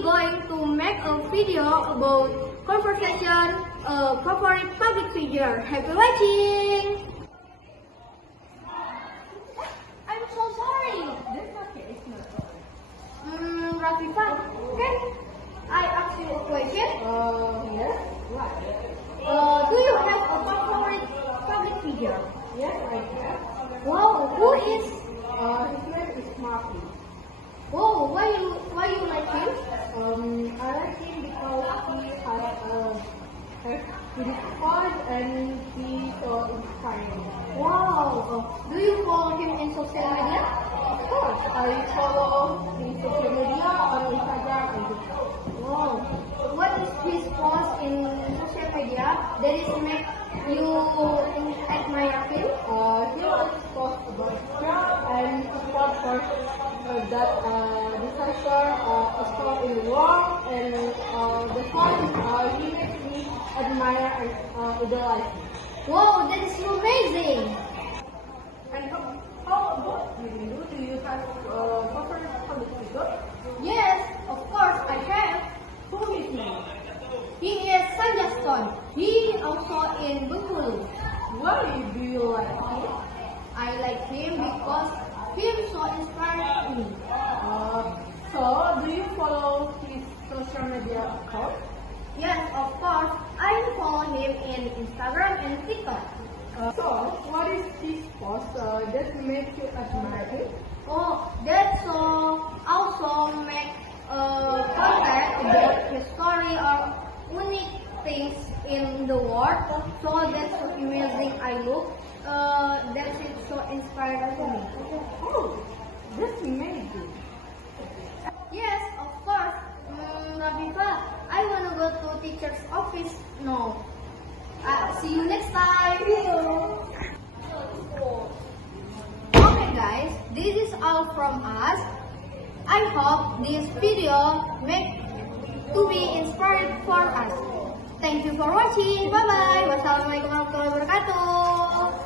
we going to make a video about conversation favorite public figure. Happy watching! I'm so sorry. That's okay, it's not okay. Rafifa, can I ask you a question? Yes, what? Do you have a favorite public figure? Yes, I have. Wow, who is? His name is Marty. Oh, why you like him? I like him because he is fun and he's so inspiring. Wow, do you follow him in social media? Of course, I follow his social media on Instagram and TikTok. Wow, what is his post in social media that is make you admire him? He always posts about job and support for that disaster score in the world, and the fun he makes me admire and idolize him. Wow, that is amazing. And how about you? Do you have favorite public figure? Yes, of course I have. Who is name? He is Sanjaston. He also in Bengkulu. Why do you like him? I like him because him so inspired me. So, do you follow his social media account? Yes, of course. I follow him in Instagram and TikTok. So, what is his post that makes you admire him? Oh, that also make content about his story or unique things in the world. So that's so amazing. I look. That's it so inspiring to me. Oh, that's amazing. Yes, of course. Rafifa, I wanna go to teacher's office now. See you next time. Okay guys, this is all from us. I hope this video make to be inspired for us. Thank you for watching. Bye bye. Wassalamualaikum warahmatullahi wabarakatuh.